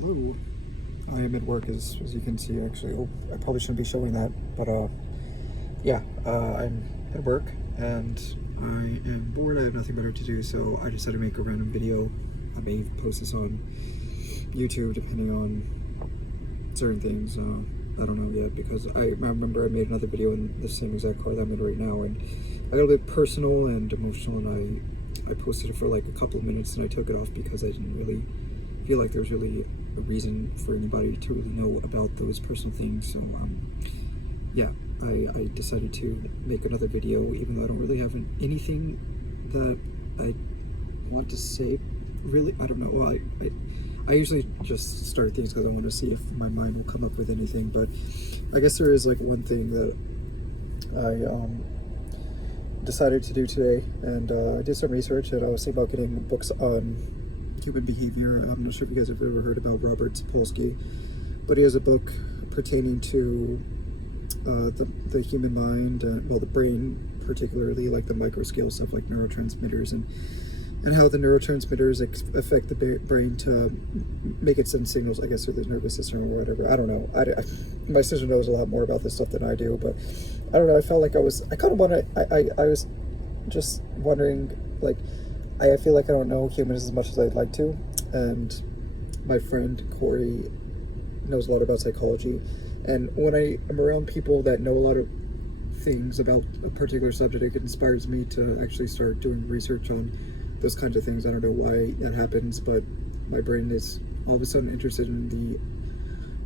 Hello. I am at work, as you can see. Actually, oh, I probably shouldn't be showing that, but yeah, I'm at work and I am bored. I have nothing better to do, so I decided to make a random video. I may post this on YouTube, depending on certain things. I don't know yet, because I remember I made another video in the same exact car that I'm in right now, and I got a bit personal and emotional, and I posted it for like a couple of minutes, and I took it off because I didn't really feel like there was really a reason for anybody to really know about those personal things. So yeah, I decided to make another video, even though I don't really have anything that I want to say. Really, I don't know. Well, I usually just start things because I want to see if my mind will come up with anything, but I guess there is like one thing that I decided to do today, and I did some research, and I was thinking about getting books on human behavior. I'm not sure if you guys have ever heard about Robert Sapolsky, but he has a book pertaining to the human mind, well, the brain particularly, like the microscale stuff like neurotransmitters, and how the neurotransmitters affect the brain to make it send signals, I guess, through the nervous system or whatever. I don't know. My sister knows a lot more about this stuff than I do, but I don't know. I felt like I kind of wanted, I was just wondering, like, I feel like I don't know humans as much as I'd like to, and my friend Corey knows a lot about psychology, and when I am around people that know a lot of things about a particular subject, it inspires me to actually start doing research on those kinds of things. I don't know why that happens, but my brain is all of a sudden interested in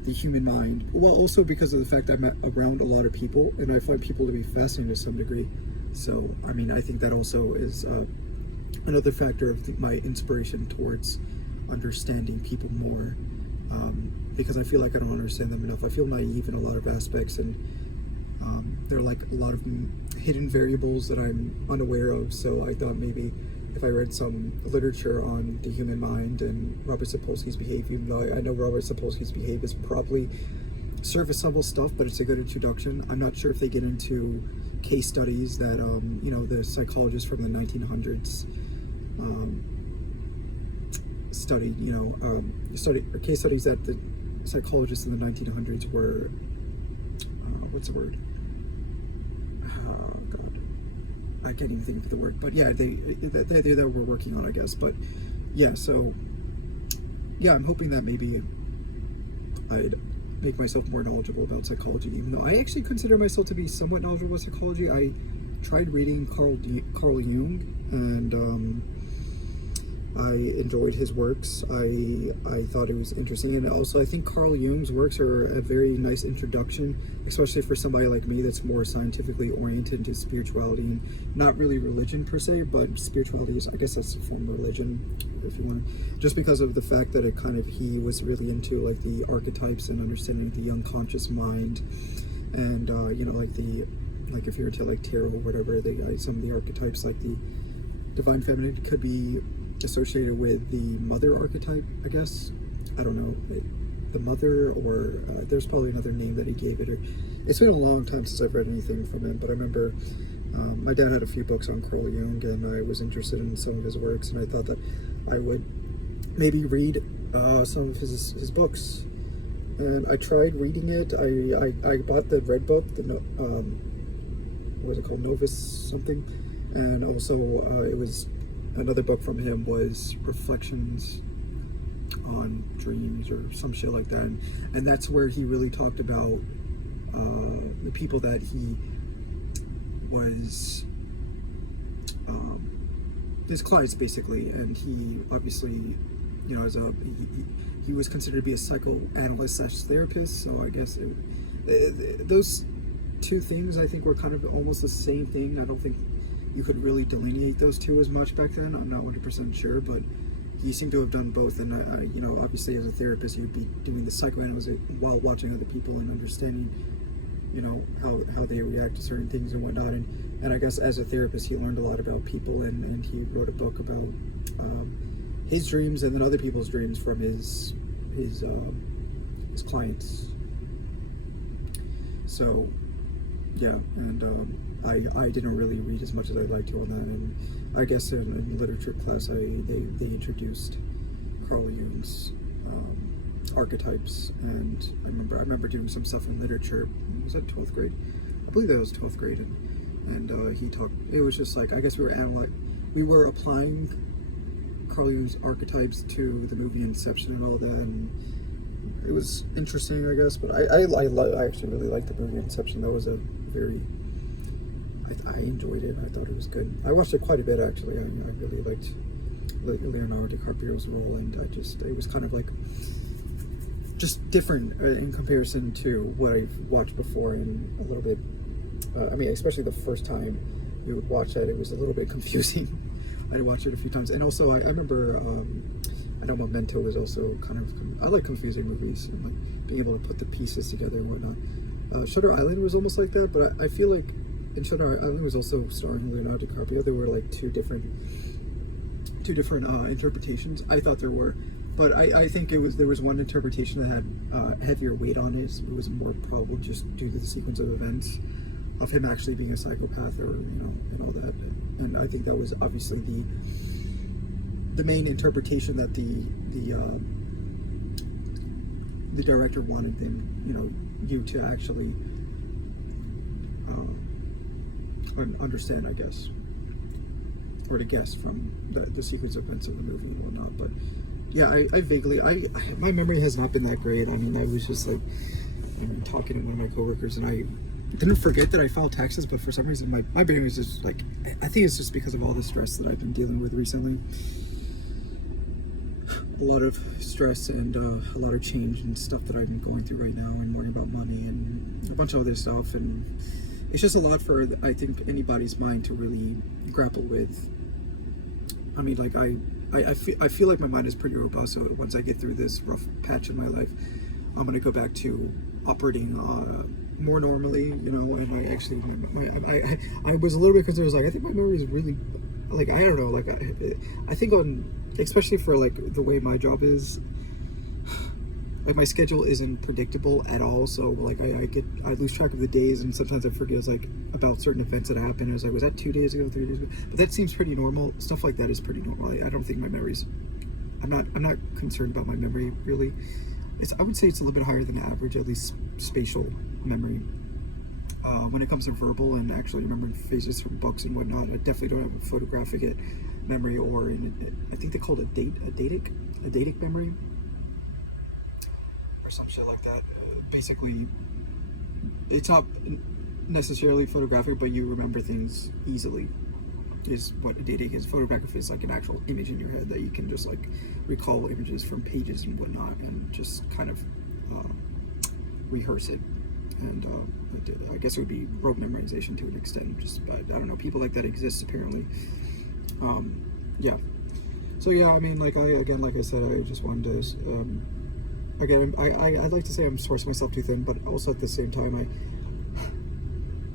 the human mind. Well, also because of the fact that I'm around a lot of people, and I find people to be fascinating to some degree. So, I mean, I think that also is another factor of my inspiration towards understanding people more, because I feel like I don't understand them enough. I feel naive in a lot of aspects, and there are like a lot of hidden variables that I'm unaware of. So I thought maybe if I read some literature on the human mind and Robert Sapolsky's behavior, even though I know Robert Sapolsky's behavior is probably surface level stuff, but it's a good introduction. I'm not sure if they get into case studies that you know, the psychologists from the 1900s studied, you know, case studies that the psychologists in the 1900s were what's the word? Oh God, I can't even think of the word. But yeah, they were working on, I guess. But yeah, so yeah, I'm hoping that maybe I'd make myself more knowledgeable about psychology, even though I actually consider myself to be somewhat knowledgeable about psychology. I tried reading Carl Jung, and I enjoyed his works. I thought it was interesting, and also I think Carl Jung's works are a very nice introduction, especially for somebody like me that's more scientifically oriented to spirituality, and not really religion per se, but spirituality is, I guess that's a form of religion, if you want to, just because of the fact that it kind of, he was really into like the archetypes and understanding the unconscious mind, and you know, like if you're into like tarot or whatever, some of the archetypes, like the divine feminine, could be associated with the mother archetype, I guess. I don't know, the mother, or there's probably another name that he gave it. It's been a long time since I've read anything from him, but I remember my dad had a few books on Carl Jung, and I was interested in some of his works, and I thought that I would maybe read some of his books. And I tried reading it. I bought the red book, what was it called, Novus something, and also it was another book from him was Reflections on Dreams or some shit like that, and that's where he really talked about the people that he was his clients basically, and he obviously, you know, as he was considered to be a psychoanalyst / therapist. So I guess those two things, I think, were kind of almost the same thing. I don't think you could really delineate those two as much back then. I'm not 100% sure, but he seemed to have done both. And I, you know, obviously as a therapist, he would be doing the psychoanalysis while watching other people and understanding, you know, how they react to certain things and whatnot. And I guess as a therapist, he learned a lot about people, and he wrote a book about his dreams and then other people's dreams from his clients. So yeah, and I didn't really read as much as I'd like to on that, and I guess in literature class they introduced Carl Jung's archetypes, and I remember doing some stuff in literature. Was that 12th grade? I believe that was 12th grade, and he talked. It was just like, I guess we were applying Carl Jung's archetypes to the movie Inception and all that, and it was interesting, I guess. But I actually really liked the movie Inception. That was a very I enjoyed it. I thought it was good. I watched it quite a bit, actually. I really liked Leonardo DiCaprio's role, and it was kind of like just different in comparison to what I've watched before, and a little bit, I mean, especially the first time you would watch that, it was a little bit confusing. I had watched it a few times, and also I remember, I know Memento was also kind of, I like confusing movies, and like being able to put the pieces together and whatnot. Shutter Island was almost like that, but I feel like in Shutter Island was also starring Leonardo DiCaprio. There were like two different interpretations. I thought there were, but I think there was one interpretation that had heavier weight on it. It was more probable just due to the sequence of events of him actually being a psychopath, or and all that. And I think that was obviously the main interpretation that the director wanted you to actually understand, I guess, or to guess from the sequence of events of the movie and whatnot. But yeah, I vaguely, my memory has not been that great. I mean, I was just like, talking to one of my coworkers, and I didn't forget that I filed taxes, but for some reason my brain was just like, I think it's just because of all the stress that I've been dealing with recently. A lot of stress and a lot of change and stuff that I'm going through right now, and worrying about money and a bunch of other stuff, and it's just a lot for, I think, anybody's mind to really grapple with. I mean, like I feel like my mind is pretty robust, so once I get through this rough patch in my life, I'm gonna go back to operating more normally, and I actually, I was a little bit concerned. I was like, I think my memory is really, like, I don't know, like, I think especially for like the way my job is, like my schedule isn't predictable at all, so like I lose track of the days, and sometimes I forget like about certain events that happened. I was like, was that 2 days ago, 3 days ago? But that seems pretty normal. Stuff like that is pretty normal. I don't think my memory's, I'm not concerned about my memory really. I would say it's a little bit higher than average, at least spatial memory. When it comes to verbal and actually remembering phases from books and whatnot, I definitely don't have a photographic memory, or I think they call it a datic memory, or some shit like that. Basically, it's not necessarily photographic, but you remember things easily, is what a datic is. Photographic is like an actual image in your head that you can just like recall images from pages and whatnot, and just kind of rehearse it. And I guess it would be rote memorization to an extent. But I don't know, people like that exist apparently. Yeah. So yeah, I mean, like like I said, I just wanted to. Again, I'd like to say I'm stretching myself too thin, but also at the same time,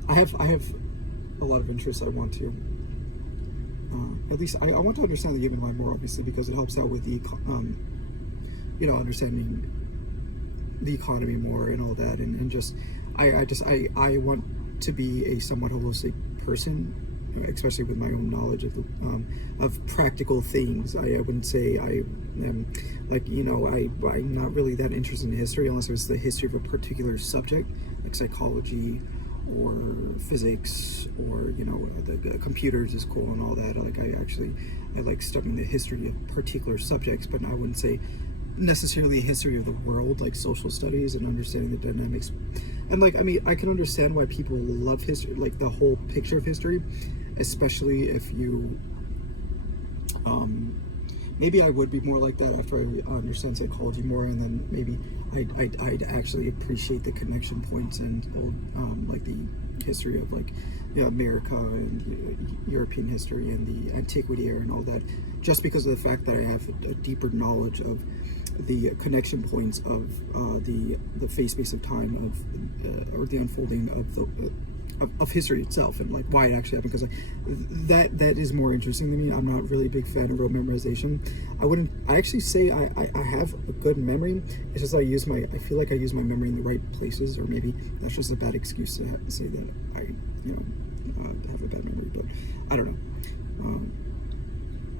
I have a lot of interests that I want to. At least I want to understand the human mind more, obviously, because it helps out with the, understanding the economy more and all that, and just I want to be a somewhat holistic person, especially with my own knowledge of practical things. I wouldn't say I am I'm not really that interested in history unless it's the history of a particular subject, like psychology or physics, or the computers is cool and all that. Like I like studying the history of particular subjects, but I wouldn't say necessarily a history of the world, like social studies and understanding the dynamics. And like, I mean, I can understand why people love history, like the whole picture of history, especially if you maybe I would be more like that after I understand psychology more, and then maybe I'd actually appreciate the connection points and old like the history of like America and European history and the antiquity era and all that, just because of the fact that I have a deeper knowledge of the connection points of the phase space of time of or the unfolding of history itself, and like why it actually happened, because that is more interesting to me. I'm not really a big fan of rote memorization. I actually say I have a good memory. It's just I feel like I use my memory in the right places, or maybe that's just a bad excuse to say that I have a bad memory, but I don't know.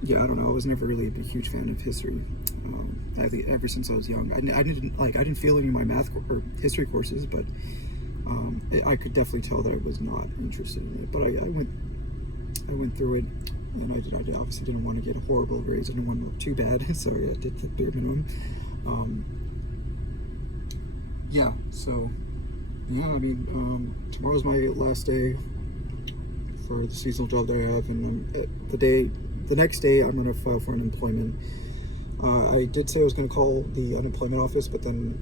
Yeah, I don't know. I was never really a huge fan of history. ever since I was young. I didn't feel any of my math or history courses, but I could definitely tell that I was not interested in it. But I went through it, and I obviously didn't want to get horrible grades. I didn't want to look too bad, so I did the bare minimum. Yeah, so yeah, I mean, tomorrow's my last day for the seasonal job that I have, and the next day I'm gonna file for unemployment. I did say I was gonna call the unemployment office, but then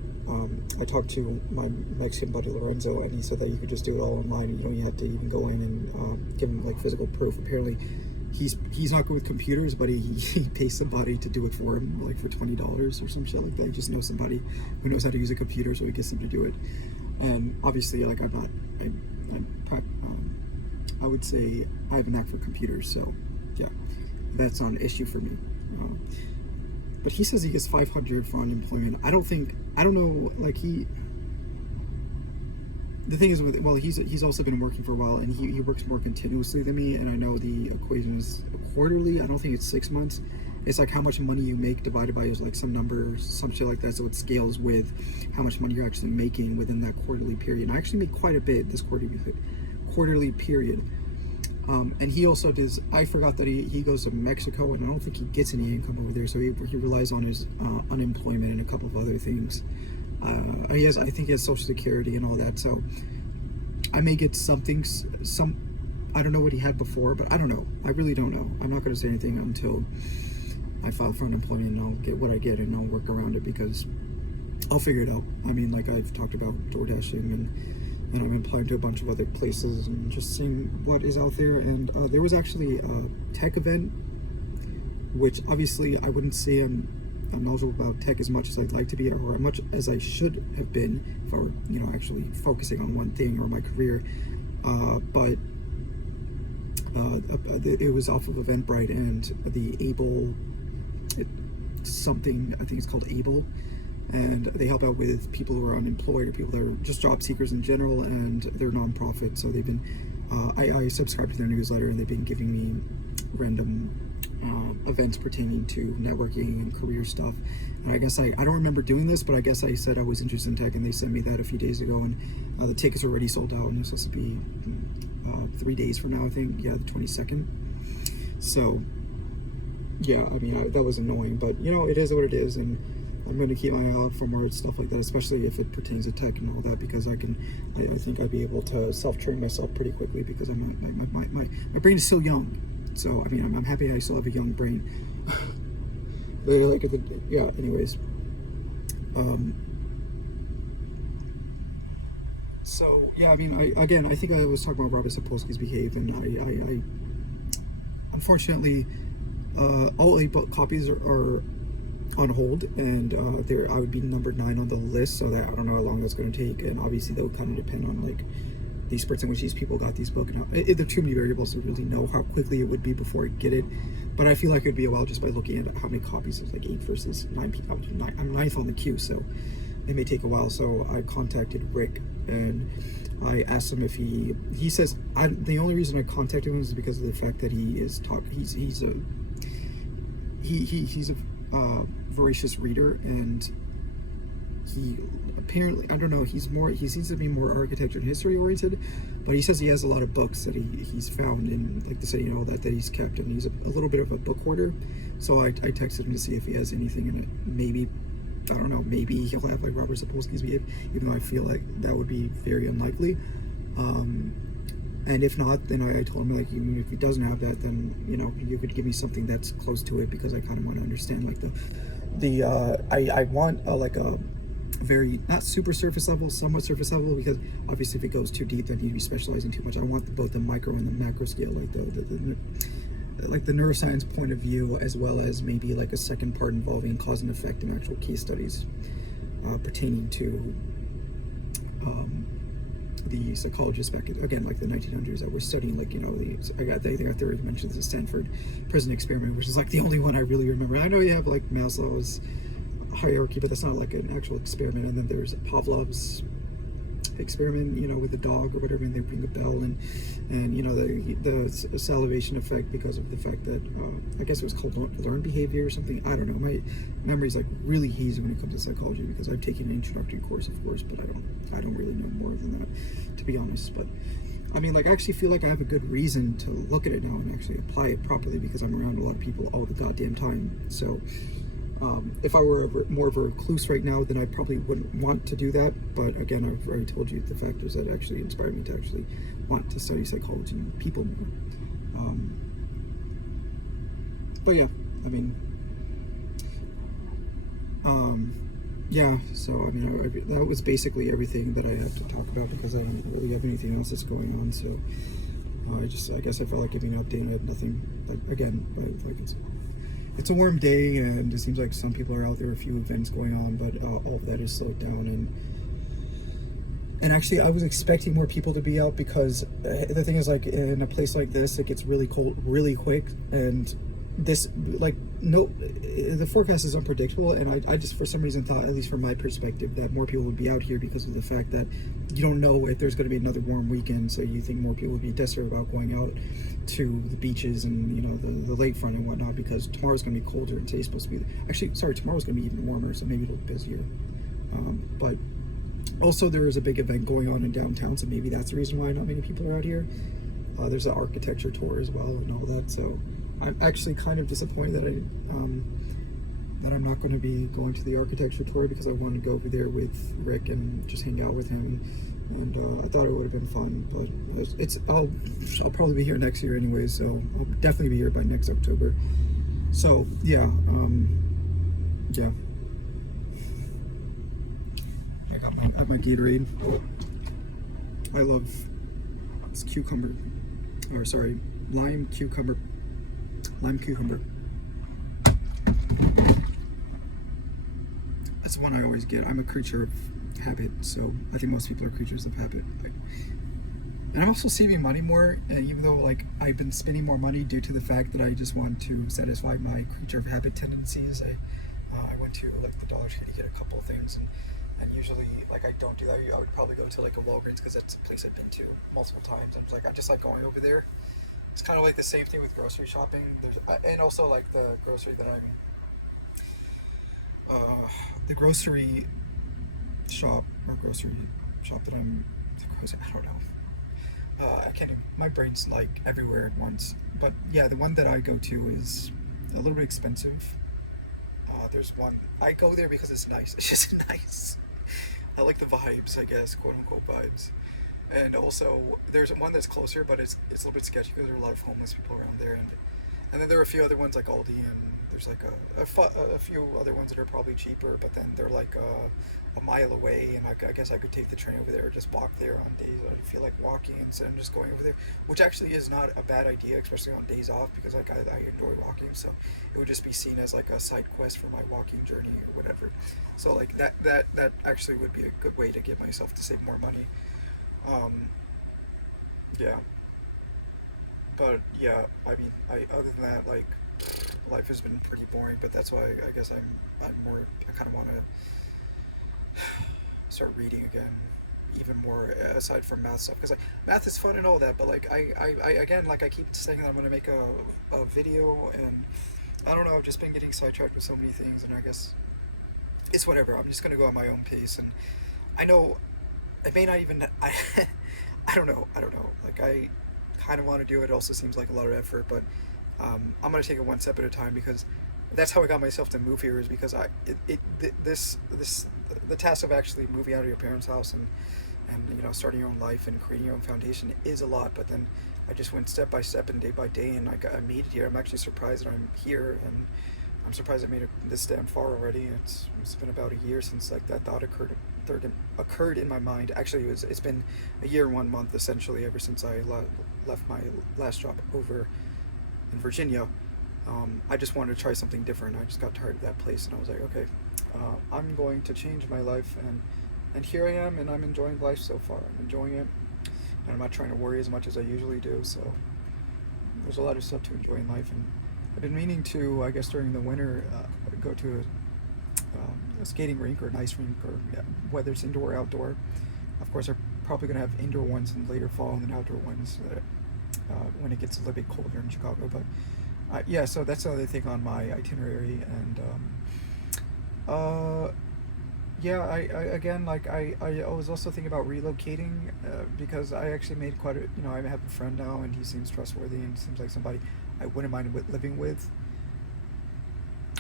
I talked to my Mexican buddy Lorenzo, and he said that you could just do it all online. You don't have to even go in and give him like physical proof. Apparently, he's not good with computers, but he pays somebody to do it for him, like for $20 or some shit like that. He just knows somebody who knows how to use a computer, so he gets them to do it. And obviously, like I would say I have a knack for computers, so yeah, that's not an issue for me. But he says he gets 500 for unemployment. I don't know, like the thing is, he's also been working for a while, and he works more continuously than me, and I know the equation is quarterly. I don't think it's 6 months. It's like how much money you make divided by like some number, some shit like that, so it scales with how much money you're actually making within that quarterly period. And I actually make quite a bit this quarterly period. And he also does, I forgot that he goes to Mexico, and I don't think he gets any income over there, so he relies on his unemployment and a couple of other things. I think he has Social Security and all that, so I may get something, I don't know what he had before, but I don't know. I really don't know. I'm not going to say anything until I file for unemployment, and I'll get what I get, and I'll work around it, because I'll figure it out. I mean, like I've talked about DoorDashing, and I'm applying to a bunch of other places and just seeing what is out there. And there was actually a tech event, which obviously I wouldn't say I'm knowledgeable about tech as much as I'd like to be, or as much as I should have been, if I were, actually focusing on one thing or my career. But it was off of Eventbrite, and the something, I think it's called Able, and they help out with people who are unemployed or people that are just job seekers in general, and they're nonprofit. So they've been, I subscribe to their newsletter, and they've been giving me random events pertaining to networking and career stuff. And I guess I don't remember doing this, but I guess I said I was interested in tech, and they sent me that a few days ago, and the tickets are already sold out, and it's supposed to be 3 days from now, I think. Yeah, the 22nd. So yeah, I mean, that was annoying, but it is what it is, and I'm going to keep my eye out for more stuff like that, especially if it pertains to tech and all that, because I think I'd be able to self-train myself pretty quickly, because my brain is still young. So I mean, I'm happy I still have a young brain. But yeah. Anyways, so yeah, I mean, I think I was talking about Robert Sapolsky's Behave, and I unfortunately, all 8 book copies are on hold, and I would be number 9 on the list, so that I don't know how long that's going to take, and obviously that would kind of depend on like the spurts in which these people got these books. Now, there are too many variables to really know how quickly it would be before I get it, but I feel like it'd be a while just by looking at how many copies. It's like 8 versus 9 people. I'm 9th on the queue, so it may take a while. So I contacted Rick, and I asked him if he says, the only reason I contacted him is because of the fact that he's a voracious reader, and he apparently, I don't know, he seems to be more architecture and history oriented, but he says he has a lot of books that he's found in like the city and all that he's kept, and he's a little bit of a book hoarder. So I texted him to see if he has anything in it. Maybe, I don't know, maybe he'll have like Robert Sapolsky's Behave, even though I feel like that would be very unlikely. And if not, then I told him, like, even if he doesn't have that, then you could give me something that's close to it, because I kind of want to understand like I want like a very, not super surface level, somewhat surface level, because obviously if it goes too deep, then you'd be specializing too much. I want both the micro and the macro scale, like the neuroscience point of view, as well as maybe like a second part involving cause and effect and actual case studies pertaining to the psychologists back again, like the 1900s, that were studying, like, I think I already mentioned the Stanford prison experiment, which is like the only one I really remember. I know you have like Maslow's hierarchy, but that's not like an actual experiment. And then there's Pavlov's experiment, you know, with the dog or whatever, and they ring a bell, and you know, the salivation effect, because of the fact that I guess it was called learned behavior or something. I don't know. My memory's like really hazy when it comes to psychology, because I've taken an introductory course, of course, but I don't really know more than that, to be honest. But I mean, like, I actually feel like I have a good reason to look at it now and actually apply it properly, because I'm around a lot of people all the goddamn time. So if I were more of a recluse right now, then I probably wouldn't want to do that. But again, I've already told you the factors that actually inspired me to actually want to study psychology and people more. But yeah, I mean, yeah, so I mean, that was basically everything that I had to talk about, because I don't really have anything else that's going on. So I guess I felt like giving an update. I had nothing, like, again, but like it's a warm day, and it seems like some people are out there, a few events going on, but all of that is slowed down. And actually, I was expecting more people to be out, because the thing is, like, in a place like this, it gets really cold really quick, and this, like, no, the forecast is unpredictable, and I just for some reason thought, at least from my perspective, that more people would be out here, because of the fact that you don't know if there's going to be another warm weekend. So you think more people would be desperate about going out to the beaches and, you know, the lakefront and whatnot, because tomorrow's going to be colder, and today's supposed to be, actually, sorry, tomorrow's going to be even warmer, so maybe a little busier. But also, there is a big event going on in downtown, so maybe that's the reason why not many people are out here. There's an architecture tour as well and all that, so I'm actually kind of disappointed that I'm not going to be going to the architecture tour, because I want to go over there with Rick and just hang out with him, and I thought it would have been fun. But I'll probably be here next year anyway, so I'll definitely be here by next October. So yeah, yeah. I got my Gatorade. I love this lime cucumber. That's the one I always get. I'm a creature of habit, so I think most people are creatures of habit. And I'm also saving money more, and even though, like, I've been spending more money due to the fact that I just want to satisfy my creature of habit tendencies. I went to, like, the Dollar Tree to get a couple of things, and usually, like, I don't do that. I would probably go to, like, a Walgreens, because that's a place I've been to multiple times. I just like going over there. It's kind of like the same thing with grocery shopping. And also, like, the grocery shop that I don't know. I can't even, my brain's like everywhere at once. But yeah, the one that I go to is a little bit expensive. There's one, I go there because it's nice. It's just nice. I like the vibes, I guess, quote unquote vibes. And also, there's one that's closer, but it's a little bit sketchy, because there are a lot of homeless people around there. And then there are a few other ones like Aldi, and there's like a few other ones that are probably cheaper, but then they're like a mile away, and I guess I could take the train over there or just walk there on days I feel like walking instead of just going over there, which actually is not a bad idea, especially on days off, because like I enjoy walking, so it would just be seen as like a side quest for my walking journey or whatever. So like that actually would be a good way to get myself to save more money. Yeah. But yeah, I mean, other than that, like, life has been pretty boring. But that's why I guess I kind of want to start reading again, even more, aside from math stuff, because like math is fun and all that. But like I again, like, I keep saying that I'm gonna make a video, and I don't know, I've just been getting sidetracked with so many things, and I guess it's whatever. I'm just gonna go at my own pace, and I know it may not even. I don't know. Like, I kind of want to do it. It also seems like a lot of effort, but I'm gonna take it one step at a time, because that's how I got myself to move here, is because the task of actually moving out of your parents' house and you know, starting your own life and creating your own foundation is a lot. But then I just went step by step and day by day, and I made it here. I'm actually surprised that I'm here, and I'm surprised I made it this damn far already. It's been about a year since like that thought occurred in my mind. Actually, it's been a year and 1 month essentially, ever since I left my last job over in Virginia. I just wanted to try something different. I just got tired of that place, and I was like, okay, I'm going to change my life, and here I am, and I'm enjoying life so far. I'm enjoying it, and I'm not trying to worry as much as I usually do. So there's a lot of stuff to enjoy in life, and I've been meaning to, I guess, during the winter, go to a skating rink or an ice rink, or whether it's indoor or outdoor, Of course, they're probably going to have indoor ones in later fall and then outdoor ones when it gets a little bit colder in Chicago. But yeah, so that's the other thing on my itinerary. And yeah, I again, like I was also thinking about relocating because I actually made quite a, I have a friend now and he seems trustworthy and seems like somebody I wouldn't mind living with.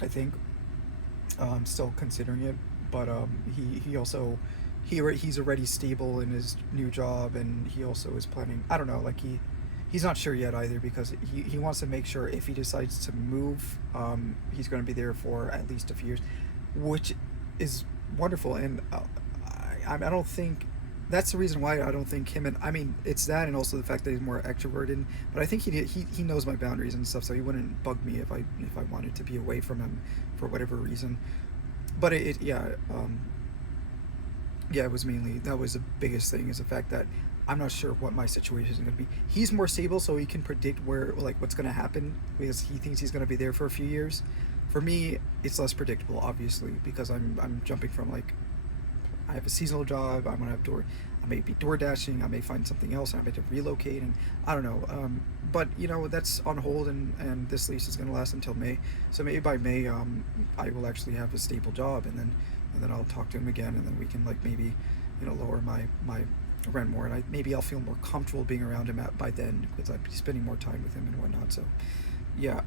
I think still considering it, but he also he's already stable in his new job, and he also is planning. I don't know, like he's not sure yet either because he wants to make sure if he decides to move, he's going to be there for at least a few years, which is wonderful. And I don't think that's the reason why I don't think him and I mean it's that and also the fact that he's more extroverted. But I think he knows my boundaries and stuff, so he wouldn't bug me if I wanted to be away from him for whatever reason. But yeah, yeah, it was mainly that was the biggest thing is the fact that I'm not sure what my situation is going to be. He's more stable, so he can predict where like what's going to happen because he thinks he's going to be there for a few years. For me, it's less predictable, obviously, because I'm jumping from like I have a seasonal job. I'm gonna have I may be door dashing. I may find something else. I may have to relocate, and I don't know. But that's on hold, and this lease is gonna last until May. So maybe by May, I will actually have a stable job, and then I'll talk to him again, and then we can like maybe, lower my rent more, and maybe I'll feel more comfortable being around him by then because I'd be spending more time with him and whatnot. So, yeah,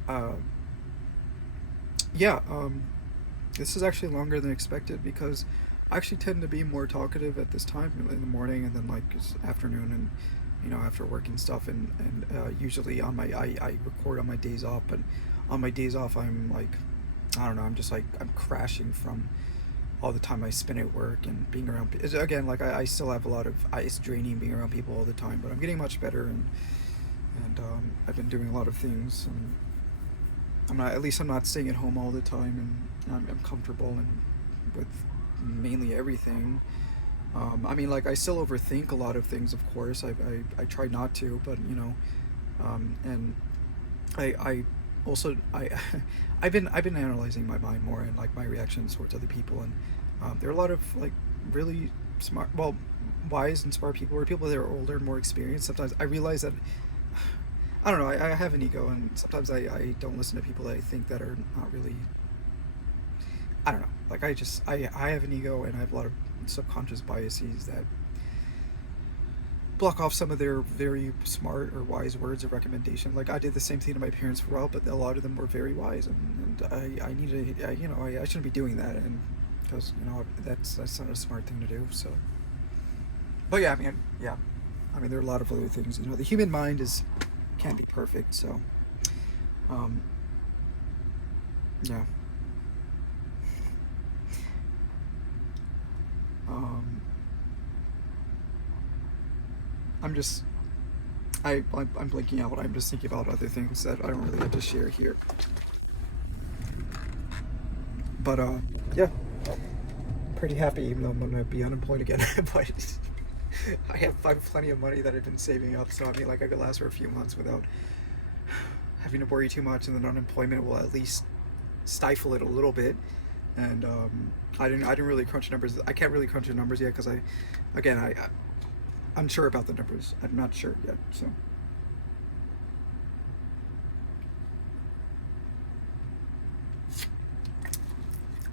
yeah. This is actually longer than expected because I actually tend to be more talkative at this time in the morning and then like afternoon and after work and stuff and usually on my I record on my days off, but on my days off I'm like I don't know, I'm just like I'm crashing from all the time I spend at work and being around again like I still have a lot of it's draining being around people all the time, but I'm getting much better and I've been doing a lot of things and I'm not staying at home all the time and I'm comfortable and with mainly everything. I mean, like I still overthink a lot of things, of course. I try not to, but and I also I've been analyzing my mind more and like my reactions towards other people, and there are a lot of like really smart, well, wise and smart people, or people that are older and more experienced. Sometimes I realize that I don't know. I have an ego, and sometimes I don't listen to people that I think that are not really. I don't know. Like I have an ego, and I have a lot of subconscious biases that block off some of their very smart or wise words of recommendation. Like I did the same thing to my parents for a while, but a lot of them were very wise, and I need to, I shouldn't be doing that, and because that's not a smart thing to do. So, but yeah, I mean there are a lot of other things. The human mind can't be perfect, so yeah. Um, I'm just I'm blanking out. I'm just thinking about other things that I don't really have to share here. But yeah, pretty happy even though I'm gonna be unemployed again. But I've plenty of money that I've been saving up, so I mean like I could last for a few months without having to worry too much, and then unemployment will at least stifle it a little bit. And I didn't really crunch the numbers. I can't really crunch the numbers yet because I'm unsure about the numbers. I'm not sure yet. So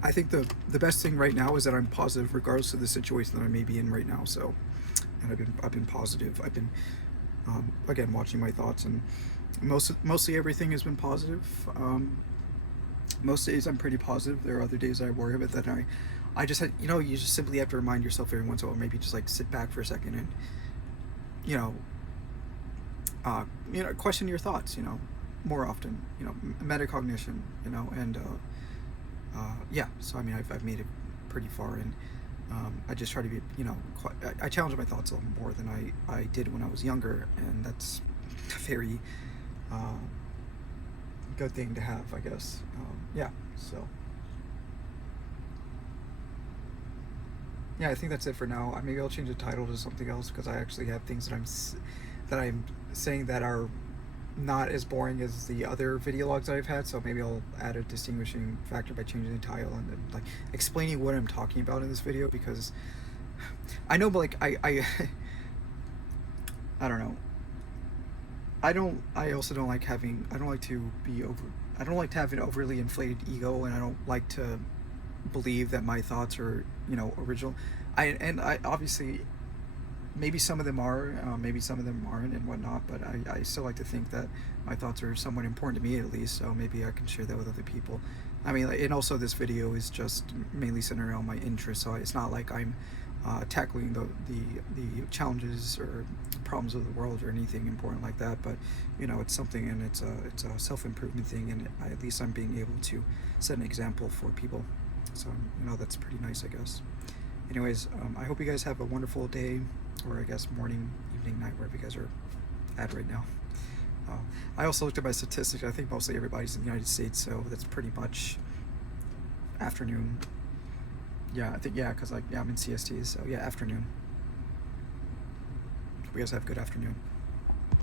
I think the best thing right now is that I'm positive regardless of the situation that I may be in right now. So, and I've been positive. I've been again watching my thoughts, and mostly everything has been positive. Most days I'm pretty positive. There are other days I worry about that I just had, you just simply have to remind yourself every once in a while, maybe just like sit back for a second and you know question your thoughts, more often, metacognition, and yeah. So I mean I've made it pretty far, and I just try to be, I challenge my thoughts a little more than I did when I was younger, and that's very good thing to have, I guess. Yeah, so yeah, I think that's it for now. Maybe I'll change the title to something else because I actually have things that I'm saying that are not as boring as the other video logs that I've had. So maybe I'll add a distinguishing factor by changing the title and then, like explaining what I'm talking about in this video, because I know, but like I don't know. I also don't like having. I don't like to be over. I don't like to have an overly inflated ego, and I don't like to believe that my thoughts are, original. I obviously, maybe some of them are, maybe some of them aren't, and whatnot. But I still like to think that my thoughts are somewhat important to me, at least. So maybe I can share that with other people. I mean, and also this video is just mainly centered around my interests, so it's not like I'm tackling the challenges or problems of the world or anything important like that. But it's something, and it's a self-improvement thing, and at least I'm being able to set an example for people. So that's pretty nice, I guess. Anyways, I hope you guys have a wonderful day, or I guess morning, evening, night, wherever you guys are at right now. I also looked at my statistics. I think mostly everybody's in the United States, so that's pretty much afternoon. Yeah, I think, because I'm in CST, so yeah, afternoon. Hope you guys have a good afternoon.